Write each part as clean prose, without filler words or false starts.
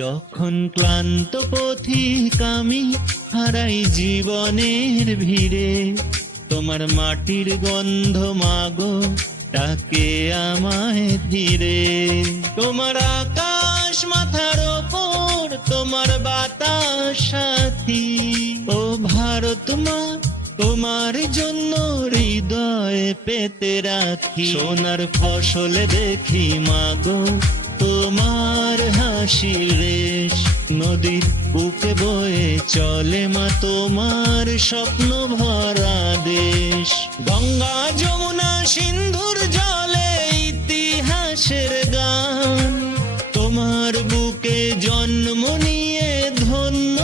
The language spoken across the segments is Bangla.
যখন ক্লান্ত পথিক আমি হারাই জীবনের ভিড়ে, তোমার মাটির গন্ধ মাগো ডাকে আমায় ধীরে। তোমার আকাশ মাথার ওপর, তোমার বাতাস সাথী। ও ভারত মা, তোমার জন্য হৃদয় পেতে রাখি। সোনার ফসল দেখি মাগো তোমার হাসির রেশ, নদীর বুকে বয়ে চলে মা তোমার স্বপ্ন ভরা দেশ। গঙ্গা যমুনা সিন্ধুর জলে ইতিহাসের গান, তোমার বুকে জন্ম নিয়ে ধন্য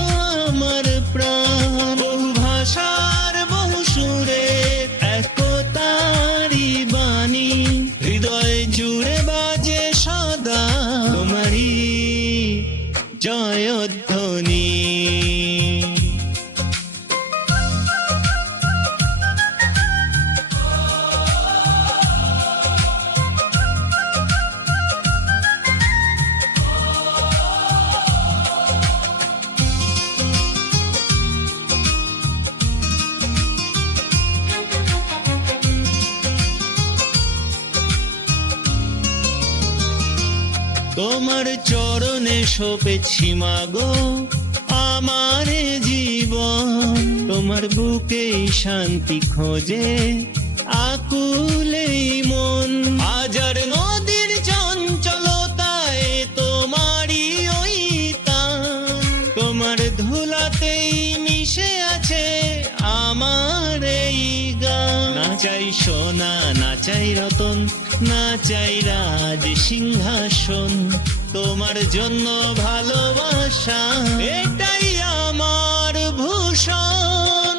আমার প্রাণ। বহু ভাষার বহু সুরে একতারি বাণী, হৃদয় জুড়ে বাজে সদা তোমারই জয়ধ্বনি। তোমার চরণে সপেছি মাগো আমার জীবন, তোমার বুকেই শান্তি খোঁজে আকুলেই মন। হাজার নদীর চঞ্চলতায় তোমারই ওই টান, তোমার ধুলাতেই মিশে আছে আমার এই গান। না চাই সোনা, না চাই রতন, না চাই রাজ সিংহাসন, তোমার জন্য ভালোবাসা এটাই আমার ভূষণ।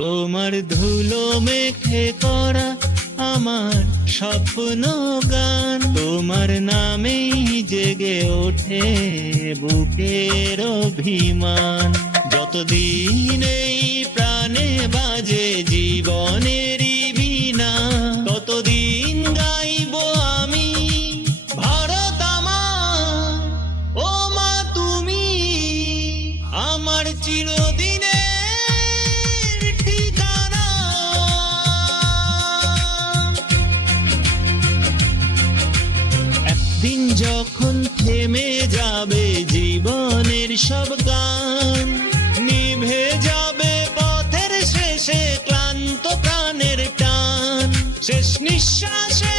তোমার ধুলো মেখে করা আমার স্বপ্ন গান, তোমার নামেই জেগে ওঠে বুকের অভিমান। যতদিন এই প্রাণে বাজে জীবনেরই বীণা, ততদিন গাইব আমি ভারত আমার। ও মা তুমি আমার চিরদিনে দিন যখন থেমে যাবে জীবনের সব গান, নিভে যাবে পথের শেষে ক্লান্ত প্রাণের টান, শেষ নিঃশ্বাসে